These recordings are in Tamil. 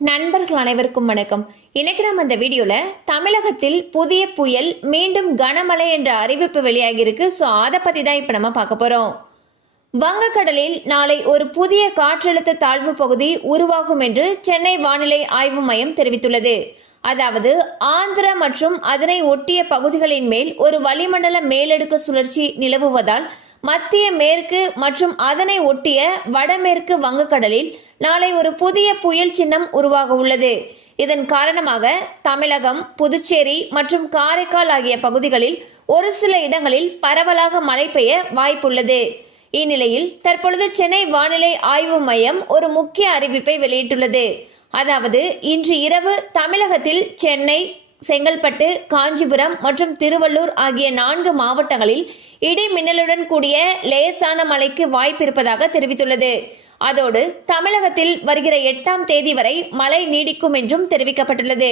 நண்பர்கள் அனைவருக்கும் வணக்கம். இன்னைக்கு நம்ம இந்த வீடியோல தமிழகத்தில் புதிய புயல் மீண்டும் கனமழை என்ற அறிவிப்பு வெளியாகி இருக்கு ஸோ அதை பத்தி தான் இப்போ நம்ம பார்க்க போறோம். வங்கக்கடலில் நாளை ஒரு புதிய காற்றழுத்த தாழ்வு பகுதி உருவாகும் என்று சென்னை வானிலை ஆய்வு மையம் தெரிவித்துள்ளது. அதாவது ஆந்திரா மற்றும் அதனை ஒட்டிய பகுதிகளின் மேல் ஒரு வளிமண்டல மேலடுக்கு சுழற்சி நிலவுவதால் மத்திய மேற்கு மற்றும் அதனை ஒட்டிய வடமேற்கு வங்கக்கடலில் நாளை ஒரு புதிய புயல் சின்னம் உருவாக உள்ளது. இதன் காரணமாக தமிழகம் புதுச்சேரி மற்றும் காரைக்கால் ஆகிய பகுதிகளில் ஒரு சில இடங்களில் பரவலாக மழை பெய்ய வாய்ப்புள்ளது. இந்நிலையில் தற்பொழுது சென்னை வானிலை ஆய்வு மையம் ஒரு முக்கிய அறிவிப்பை வெளியிட்டுள்ளது. அதாவது இன்று இரவு தமிழகத்தில் சென்னை செங்கல்பட்டு காஞ்சிபுரம் மற்றும் திருவள்ளூர் ஆகிய நான்கு மாவட்டங்களில் இடி மின்னலுடன் கூடிய லேசான மழைக்கு வாய்ப்பு இருப்பதாக தெரிவித்துள்ளது. அதோடு தமிழகத்தில் வருகிற எட்டாம் தேதி வரை மழை நீடிக்கும் என்றும் தெரிவிக்கப்பட்டுள்ளது.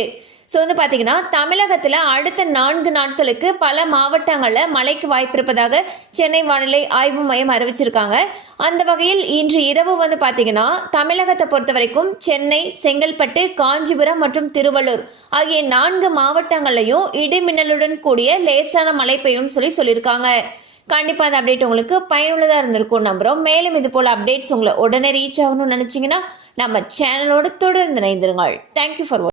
ஸோ வந்து பார்த்தீங்கன்னா தமிழகத்தில் அடுத்த நான்கு நாட்களுக்கு பல மாவட்டங்களில் மழைக்கு வாய்ப்பு இருப்பதாக சென்னை வானிலை ஆய்வு மையம் அறிவிச்சிருக்காங்க. அந்த வகையில் இன்று இரவு வந்து பார்த்தீங்கன்னா தமிழகத்தை பொறுத்த வரைக்கும் சென்னை செங்கல்பட்டு காஞ்சிபுரம் மற்றும் திருவள்ளூர் ஆகிய நான்கு மாவட்டங்களையும் இடிமின்னலுடன் கூடிய லேசான மழை பெய்யும்னு சொல்லி சொல்லியிருக்காங்க. கண்டிப்பாக அந்த அப்டேட் உங்களுக்கு பயனுள்ளதாக இருந்திருக்கும் நம்புகிறோம் மேலும் இது போல் அப்டேட்ஸ் உங்களை உடனே ரீச் ஆகணும்னு நினச்சிங்கன்னா நம்ம சேனலோடு தொடர்ந்து இணைந்திருங்கள். Thank you for